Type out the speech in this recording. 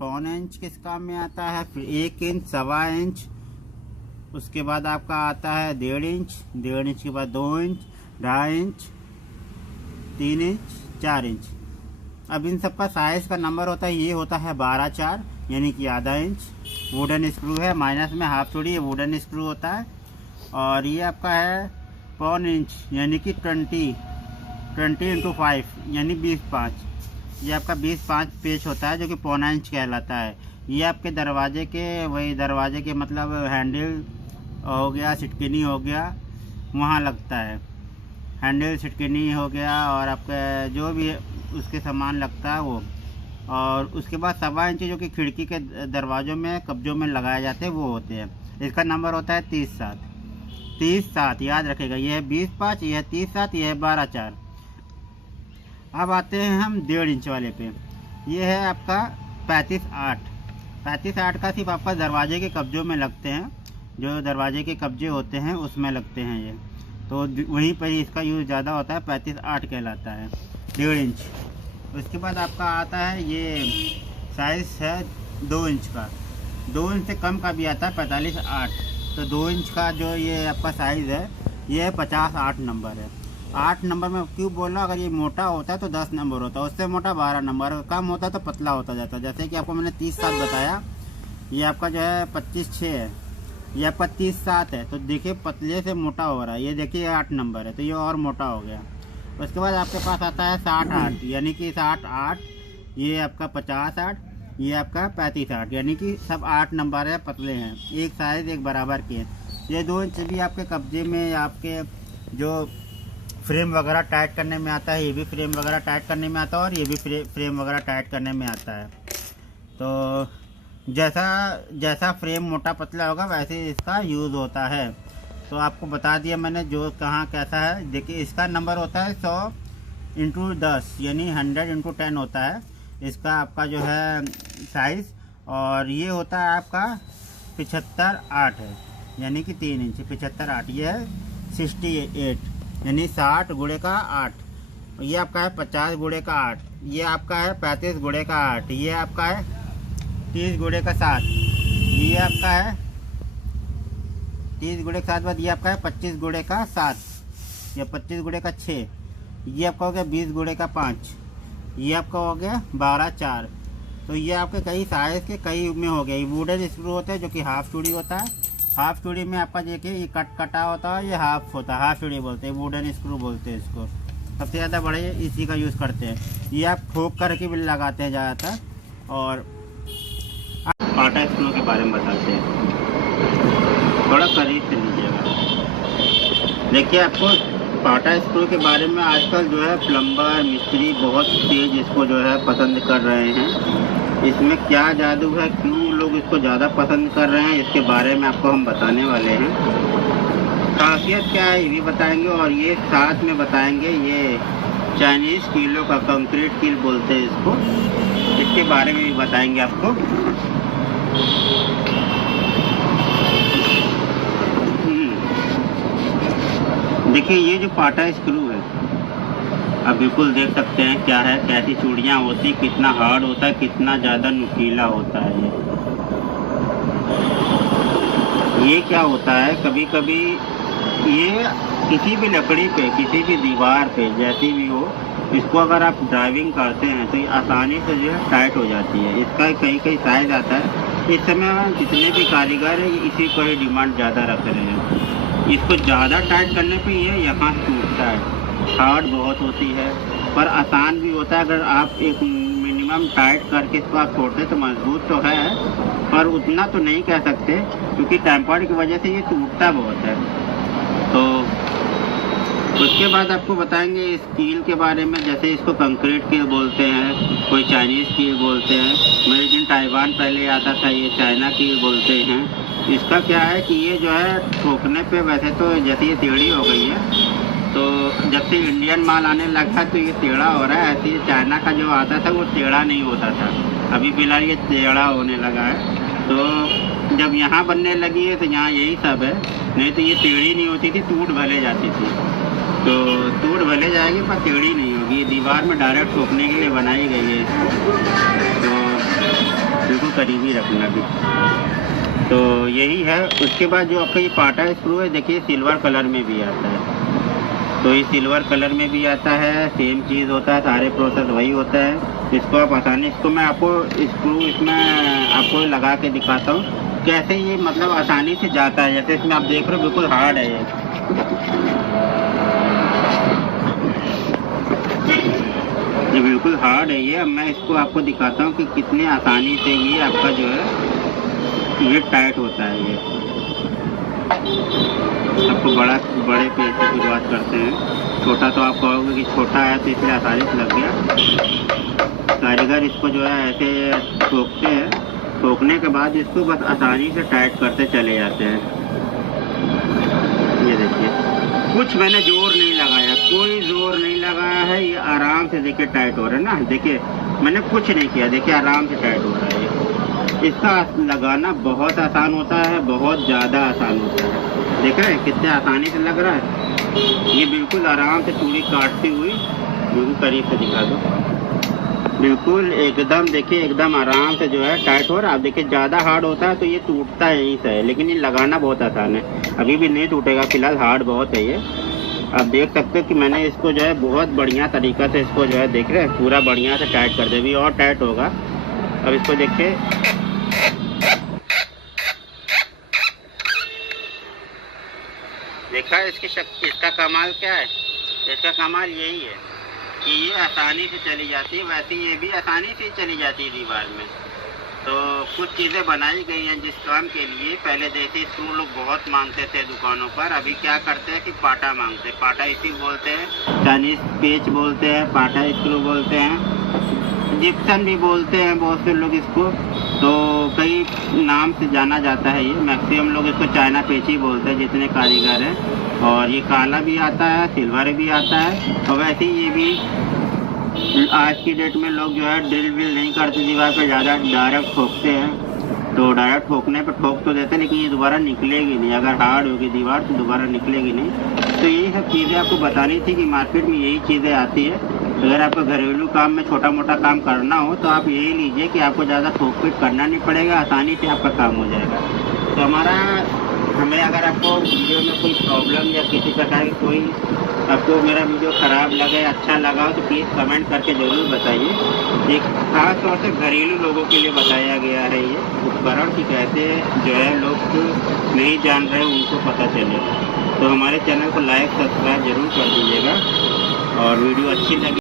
पौन इंच किस काम में आता है, फिर 1 इंच, 1.25 इंच, उसके बाद आपका आता है 1.5 इंच, 1.5 इंच के बाद 2 इंच, 2.5 इंच, 3 इंच, 4 इंच। अब इन सबका साइज का नंबर होता है, ये होता है 12/4 यानी कि आधा इंच। वुडन स्क्रू है, माइनस में हाफ चूड़ी, ये वुडन स्क्रू होता है। और ये आपका है पौन इंच यानी कि 20 इंटू 5 यानी 20/5। ये आपका 20/5 पेच होता है जो कि पौना इंच कहलाता है। ये आपके दरवाजे के मतलब हैंडल हो गया, सिटकिनी हो गया, वहाँ लगता है। हैंडल, सिटकिनी हो गया और आपका जो भी उसके सामान लगता है वो। और उसके बाद 1.25 इंच जो कि खिड़की के दरवाजों में कब्जों में लगाए जाते हैं वो होते हैं। इसका नंबर होता है 30/7 याद रखेगा। यह है 20/5, यह है 30/7, यह है 12/4। अब आते हैं हम 1.5 इंच वाले पे। ये है आपका 35/8 का सिर्फ आपका दरवाजे के कब्जों में लगते हैं, जो दरवाजे के कब्जे होते हैं उसमें लगते हैं ये, तो वहीं पर इसका यूज़ ज़्यादा होता है। 35/8 कहलाता है 1.5 इंच। उसके बाद आपका आता है ये साइज़ है 2 इंच का। 2 इंच से कम का भी आता है 45/8। तो 2 इंच का जो ये आपका साइज़ है ये 50/8 नंबर है। 8 नंबर में क्यों बोल रहा हूँ, अगर ये मोटा होता है तो 10 नंबर होता है, उससे मोटा 12 नंबर, कम होता है तो पतला होता जाता है। जैसे कि आपको मैंने 30/7 बताया, ये आपका जो है 25/6 है, ये आपका 30/7 है। तो देखिए पतले से मोटा हो रहा है। ये देखिए 8 नंबर है तो ये और मोटा हो गया। उसके बाद आपके पास आता है 60/8 यानी कि 60/8, ये आपका 50/8, ये आपका 35/8 यानी कि सब 8 नंबर है, पतले हैं, एक साइज़ एक बराबर के। ये 2 इंच भी आपके कब्जे में, आपके जो फ्रेम वगैरह टाइट करने में आता है, ये भी फ्रेम वगैरह टाइट करने में आता है और ये भी फ्रेम वगैरह टाइट करने में आता है। तो जैसा फ्रेम मोटा पतला होगा वैसे इसका यूज़ होता है। तो आपको बता दिया मैंने जो कहाँ कैसा है। देखिए इसका नंबर होता है 100 इंटू 10 यानी 100 × 10 होता है इसका आपका जो है साइज़। और ये होता है आपका 75/8 है यानी कि 3 इंच। 75/8 ये है 68 यानी 60 गुणे का 8। ये आपका है 50 गुणे का 8। ये आपका है 35 गुणे का 8। ये आपका है 30 गुणे का 7। ये आपका है 30 गुणे का 7 बाद ये आपका है 25 गुणे का 7 या 25 गुणे का 6। ये आपका हो गया 20 गुणे का 5। ये आपका हो गया 12/4। तो ये आपके कई साइज़ के कई में हो गया। ये वुडन स्क्रू होता है जो कि हाफ चूड़ी होता है। हाफ चूड़ी में आपका देखिए ये कटा होता है, ये हाफ होता है, हाफ चूड़ी बोलते हैं, वुडन स्क्रू बोलते हैं इसको। सबसे ज़्यादा बड़े इसी का यूज़ करते हैं। ये आप ठोक करके भी लगाते हैं ज़्यादातर। और पाटा स्क्रू के बारे में बताते हैं, थोड़ा करीब से लीजिएगा। देखिए आपको पाटा स्क्रू के बारे में आजकल जो है प्लम्बर मिस्त्री बहुत तेज़ इसको जो है पसंद कर रहे हैं। इसमें क्या जादू है, क्यों लोग इसको ज़्यादा पसंद कर रहे हैं, इसके बारे में आपको हम बताने वाले हैं। खासियत क्या है ये भी बताएंगे और ये साथ में बताएंगे ये चाइनीज़ कीलों का कंक्रीट कील बोलते हैं इसको, इसके बारे में भी बताएंगे आपको। देखिए ये जो पाटा स्क्रू है आप बिल्कुल देख सकते हैं क्या है, कैसी चूड़ियाँ होती, कितना हार्ड होता है, कितना ज़्यादा नुकीला होता है। ये क्या होता है, कभी कभी ये किसी भी लकड़ी पे, किसी भी दीवार पे, जैसी भी हो, इसको अगर आप ड्राइविंग करते हैं तो ये आसानी से जो है टाइट हो जाती है। इसका कई साइज आता है। इस समय जितने भी कारीगर हैं इसी को ही डिमांड ज़्यादा रख रहे हैं। इसको ज़्यादा टाइट करने पे ये यहाँ टूटता है, हार्ड बहुत होती है पर आसान भी होता है। अगर आप एक मिनिमम टाइट करके इसको आप छोड़ते तो मजबूत तो है पर उतना तो नहीं कह सकते क्योंकि टेम्पर्ड की वजह से ये टूटता बहुत है। तो उसके बाद आपको बताएंगे इस कील के बारे में, जैसे इसको कंक्रीट कील बोलते हैं, कोई चाइनीज़ कील बोलते हैं, मेड इन ताइवान पहले आता था, ये चाइना कील बोलते हैं। इसका क्या है कि ये जो है ठोकने पे वैसे तो जैसे ये टेढ़ी हो गई है, तो जब से इंडियन माल आने लगा तो ये टेढ़ा हो रहा है। ऐसे चाइना का जो आता था वो टेढ़ा नहीं होता था, अभी फिलहाल ये टेढ़ा होने लगा है। तो जब यहाँ बनने लगी है तो यहाँ यही सब है, नहीं तो ये टेढ़ी नहीं होती थी, टूट भले जाती थी। तो टूट भले जाएगी पर टेढ़ी नहीं होगी। ये दीवार में डायरेक्ट ठोकने के लिए बनाई गई है इसको। तो बिल्कुल करीब ही रखना भी। तो यही है। उसके बाद जो आपका ये पाटा स्क्रू है, देखिए सिल्वर कलर में भी आता है। तो ये सिल्वर कलर में भी आता है, सेम चीज़ होता है, सारे प्रोसेस वही होता है। इसको आप आसानी, इसको मैं आपको स्क्रू इसमें आपको लगा के दिखाता हूँ कैसे ये मतलब आसानी से जाता है। जैसे इसमें आप देख रहे हो बिल्कुल हार्ड है ये बिल्कुल हार्ड है ये। अब मैं इसको आपको दिखाता हूँ कि कितने आसानी से ये आपका जो है ये टाइट होता है। ये आपको बड़े पेज से शुरुआत करते हैं। छोटा तो आप कहोगे कि छोटा है तो इसलिए आसानी से लग गया। कारीगर इसको जो है ऐसे ठोकते हैं, ठोकने के बाद इसको बस आसानी से टाइट करते चले जाते हैं। ये देखिए, कुछ मैंने जोर नहीं लगाया, कोई जोर नहीं लगाया है। ये आराम से देखिए टाइट हो रहा है ना। देखिए मैंने कुछ नहीं किया, देखिए आराम से टाइट हो रहा है ये। इसका लगाना बहुत आसान होता है, बहुत ज़्यादा आसान होता है। देख रहे हैं कितने आसानी से लग रहा है। ये बिल्कुल आराम से चूड़ी काटती हुई, बिल्कुल करीब से दिखा दो, बिल्कुल एकदम देखिए एकदम आराम से जो है टाइट हो रहा है। आप देखिए ज़्यादा हार्ड होता है तो ये टूटता है यहीं से है, लेकिन ये लगाना बहुत आसान है। अभी भी नहीं टूटेगा, फिलहाल हार्ड बहुत है ये। आप देख सकते हो कि मैंने इसको जो है बहुत बढ़िया तरीक़ा से इसको जो है देख रहे हैं पूरा बढ़िया से टाइट कर दे। अभी और टाइट होगा। अब इसको देखिए, देखा इसका कमाल क्या है। इसका कमाल यही है कि ये आसानी से चली जाती है, वैसे ये भी आसानी से चली जाती है दीवार में। तो कुछ चीज़ें बनाई गई हैं जिस काम के लिए। पहले देसी स्क्रू लोग बहुत मांगते थे दुकानों पर, अभी क्या करते हैं कि पाटा मांगते हैं। पाटा इसी बोलते हैं, चाइनीज पेच बोलते हैं, पाटा स्क्रू बोलते हैं, जिप्सन भी बोलते हैं बहुत से लोग इसको। तो कई नाम से जाना जाता है ये। मैक्सिमम लोग इसको चाइना पेच ही बोलते हैं जितने कारीगर हैं। और ये काला भी आता है, सिल्वर भी आता है। और वैसे ही ये भी आज की डेट में लोग जो है ड्रिल विल नहीं करते दीवार पर, ज़्यादा डायरेक्ट ठोकते हैं। तो डायरेक्ट ठोकने पर ठोक तो देते हैं, लेकिन ये दोबारा निकलेगी नहीं। अगर हार्ड होगी दीवार तो दोबारा निकलेगी नहीं। तो यही सब चीज़ें आपको बतानी थी कि मार्केट में यही चीज़ें आती है। अगर आपको घरेलू काम में छोटा मोटा काम करना हो तो आप यही लीजिए कि आपको ज़्यादा ठोक पीट करना नहीं पड़ेगा, आसानी से आपका काम हो जाएगा। तो हमें अगर आपको वीडियो में कोई प्रॉब्लम या किसी प्रकार की कोई आपको मेरा वीडियो ख़राब लगे, अच्छा लगा तो प्लीज़ कमेंट करके ज़रूर बताइए। एक खास तौर से घरेलू लोगों के लिए बताया गया है ये उपकरण कि कैसे जो है लोग नहीं जान रहे उनको पता चले। तो हमारे चैनल को लाइक सब्सक्राइब ज़रूर कर दीजिएगा और वीडियो अच्छी लगी